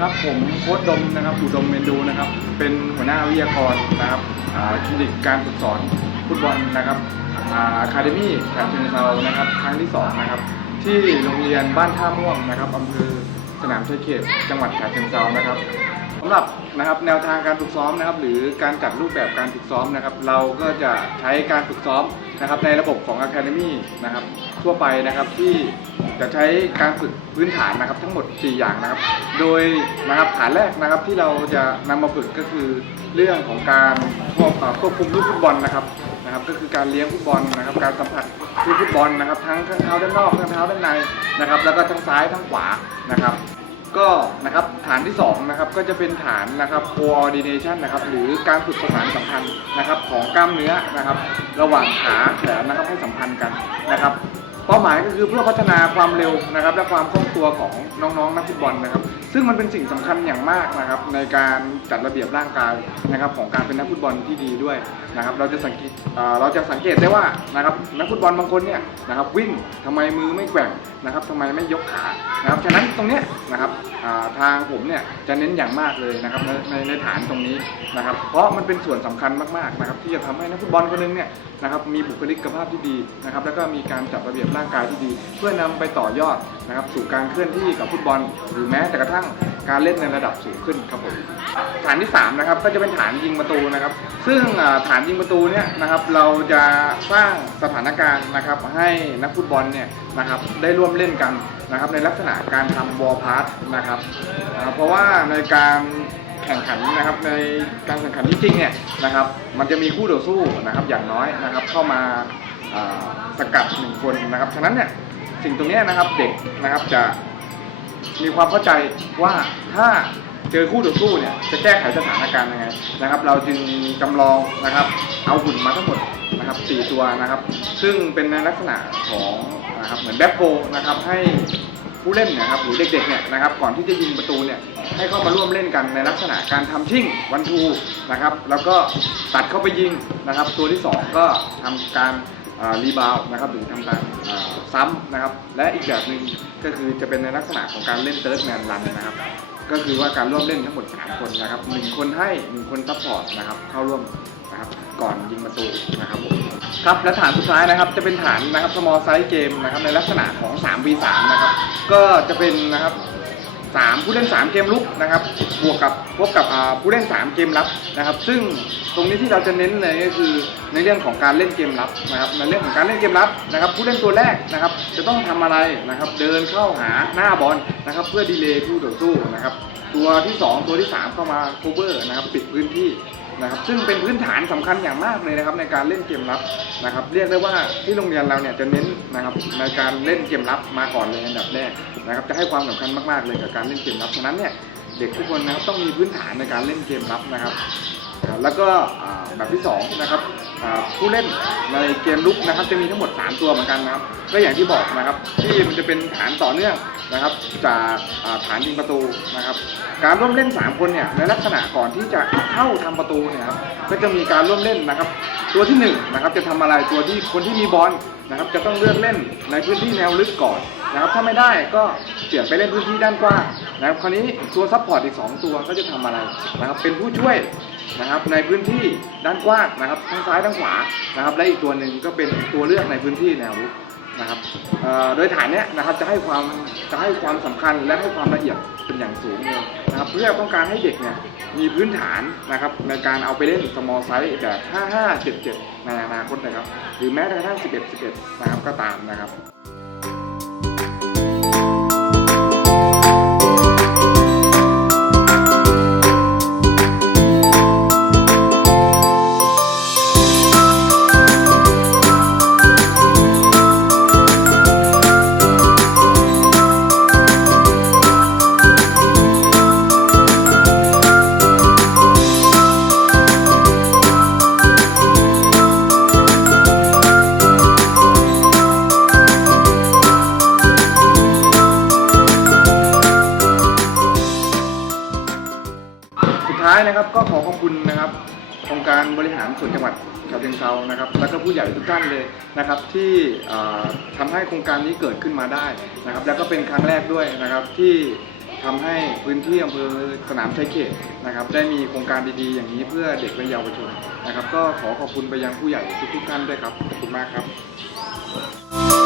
ครับ ผมโค้ชดมนะครับอุดมเมนดูนะครับ เป็นหัวหน้าวิทยากรนะครับอ่าคลินิกการฝึกสอนฟุตบอลนะครับอาคาเดมี่แถบเชิงเซานะครับครั้งที่สองนะครับที่โรงเรียนบ้านท่าม่วงนะครับอำเภอสนามชัยเขตจังหวัดฉะเชิงเซานะครับำหรับนะครับแนวทางการฝึกซ้อมนะครับ หรือการจัดรูปแบบการฝึกซ้อมนะครับ เราก็จะใช้การฝึกซ้อมนะครับ ในระบบของ Academy นะครับ ทั่วไปนะครับที่จะใช้การฝึกพื้นฐานนะครับทั้งหมด 4 อย่างนะครับ โดยนะครับฐานแรกนะครับที่เราจะนำมาฝึกก็คือ เรื่องของการควบควบคุมลูกฟุตบอลนะครับนะครับ ก็คือการเลี้ยงฟุตบอลนะครับ การสัมผัสลูกฟุตบอลนะครับ ทั้งข้างเท้าด้านนอกข้างเท้าด้านในนะครับ แล้วก็ทั้งซ้ายทั้งขวานะครับ ก็นะครับฐานที่สองนะครับก็จะเป็นฐานนะครับ coordination นะครับหรือการฝึกประสานสัมพันธ์นะครับของกล้ามเนื้อนะครับ ระหว่างขาแขนนะครับให้สัมพันธ์กันนะครับเป้าหมายก็คือเพื่อพัฒนาความเร็วนะครับ และความคล่องตัวของน้องๆนักฟุตบอลนะครับ ซึ่งมันเป็นสิ่งสำคัญอย่างมากนะครับ ในการจัดระเบียบร่างกายนะครับของการเป็นนักฟุตบอลที่ดีด้วยนะครับ เราจะสังเกตเราจะสังเกตได้ว่านะครับนักฟุตบอลบางคนเนี่ยนะครับวิ่งทำไมมือไม่แกว่งนะครับทำไมไม่ยกขานะครับฉะนั้นตรงเนี้ยนะครับทางผมเนี่ยจะเน้นอย่างมากเลยนะครับในในในฐานตรงนี้นะครับ เพราะมันเป็นส่วนสำคัญมากๆนะครับที่จะทำให้นักฟุตบอลคนหนึงเนี่ยนะครับมีบุคลิกภาพที่ดีนะครับ แล้วก็มีการจัดระเบียบร่างกายที่ดี เพื่อนำไปต่อยอดนะครับสู่การเคลื่อนที่กับฟุตบอล หรือแม้แต่กระทั่งการเล่นในระดับสูงขึ้นครับผมฐานที่สามนะครับก็จะเป็นฐานยิงประตูนะครับ ซึ่งฐานยิงประตูเนี่ยนะครับเราจะสร้างสถานการณ์นะครับให้นักฟุตบอลเนี่ยนะครับได้ร่วมเล่นกันนะครับในลักษณะการทำวอลพาสนะครับเพราะว่าในการแข่งขันนะครับในการแข่งขันที่จริงเนี่ยนะครับมันจะมีคู่ต่อสู้นะครับอย่างน้อยนะครับเข้ามาสกัดหนึ่งคนนะครับฉะนั้นเนี่ยสิ่งตรงนี้นะครับเด็กนะครับจะ มีความเข้าใจว่าถ้าเจอคู่ต่อสู้เนี่ยจะแก้ไขสถานการณ์ยังไงนะครับ เราจึงจำลองนะครับเอาหุ่นมาทั้งหมดนะครับสี่ตัวนะครับ ซึ่งเป็นในลักษณะของนะครับเหมือนแบ็คโกนะครับให้ผู้เล่นเนะครับหรือเด็กๆเนี่ยนะครับก่อนที่จะยิงประตูเนี่ยให้เข้ามาร่วมเล่นกันในลักษณะการทำชิ่งวันทูนะครับ แล้วก็ตัดเข้าไปยิงนะครับ ตัวที่สองก็ทำการรีบาวนะครับหรือทำการอ่าซ้ำนะครับ และอีกแบบหนึ่ง ก็คือจะเป็นในลักษณะของการเล่นเติร์ดแมนรันนะครับ ก็คือว่าการร่วมเล่นทั้งหมด3คนนะครับหนึ่งคนให้1คนซัพพอร์ตนะครับเข้าร่วมนะครับก่อนยิงประตูนะครับผมครับและฐานสุดท้ายนะครับจะเป็นฐานนะครับสมอลไซส์เกมนะครับในลักษณะของ 3v3 นะครับก็จะเป็นนะครับ สามผู้เล่น 3 เกมลุกนะครับบวกกับพบกับผู้เล่น 3 เกมรับนะครับ ซึ่งตรงนี้ที่เราจะเน้นเลยก็คือในเรื่องของการเล่นเกมรับนะครับในเรื่องของการเล่นเกมรับนะครับ ผู้เล่นตัวแรกนะครับ จะต้องทำอะไรนะครับ เดินเข้าหาหน้าบอลนะครับ เพื่อดีเลย์ผู้ต่อสู้นะครับ ตัวที่ 2 ตัวที่ 3 เข้ามาโคเวอร์นะครับปิดพื้นที่ นะครับซึ่งเป็นพื้นฐานสำคัญอย่างมากเลยนะครับในการเล่นเกมรับนะครับ เรียกได้ว่าที่โรงเรียนเราเนี่ยจะเน้นนะครับในการเล่นเกมรับมาก่อนเลยอันดับแรกนะครับ จะให้ความสำคัญมากๆเลยกับการเล่นเกมรับฉะนั้นเนี่ยเด็กทุกคนนะครับต้องมีพื้นฐานในการเล่นเกมรับนะครับ ครับแล้วก็แบบที่2นะครับผู้เล่นในเกมลุกนะครับจะมีทั้งหมด 3 ตัวเหมือนกันนะครับก็อย่างที่บอกนะครับที่มันจะเป็นฐานต่อเนื่องนะครับจากฐานยิงประตูนะครับการร่วมเล่น 3 คนเนี่ยในลักษณะก่อนที่จะเข้าทำประตูเนี่ยครับก็จะมีการร่วมเล่นนะครับ ตัวที่1นะครับจะทำอะไรตัวที่คนที่มีบอลนะครับจะต้องเลือกเล่นในพื้นที่แนวลึกก่อนนะครับถ้าไม่ได้ก็เปลี่ยนไปเล่นพื้นที่ด้านกว้าง นะครับคราวนี้ตัวซัพพอร์ตอีก 2 ตัวก็จะทำอะไรนะครับเป็นผู้ช่วยนะครับในพื้นที่ด้านกว้างนะครับทั้งซ้ายทั้งขวานะครับและอีกตัวหนึ่งก็เป็นตัวเลือกในพื้นที่แนวรุกนะครับโดยฐานเนี้ยนะครับจะให้ความจะให้ความสำคัญและให้ความละเอียดเป็นอย่างสูงเลยนะครับเพื่อต้องการให้เด็กเนี่ยมีพื้นฐานนะครับในการเอาไปเล่น small size แบบ 55 77 ในอนาคตนะครับ หรือแม้กระทั่ง 11 11 นะครับก็ตามนะครับ นะครับก็ขอขอบคุณนะครับองค์การบริหารส่วนจังหวัดฉะเชิงเทรานะครับ แล้วก็ผู้ใหญ่ทุกท่านเลยนะครับ ที่เอ่อทำให้โครงการนี้เกิดขึ้นมาได้นะครับ แล้วก็เป็นครั้งแรกด้วยนะครับที่ททำให้พื้นที่อำเภอสนามชัยเขตนะครับ ได้มีโครงการดีๆ อย่างนี้เพื่อเด็กและเยาวชนนะครับ ก็ขอขอบคุณไปยังผู้ใหญ่ทุกๆท่านด้วยครับขอบคุณมากครับ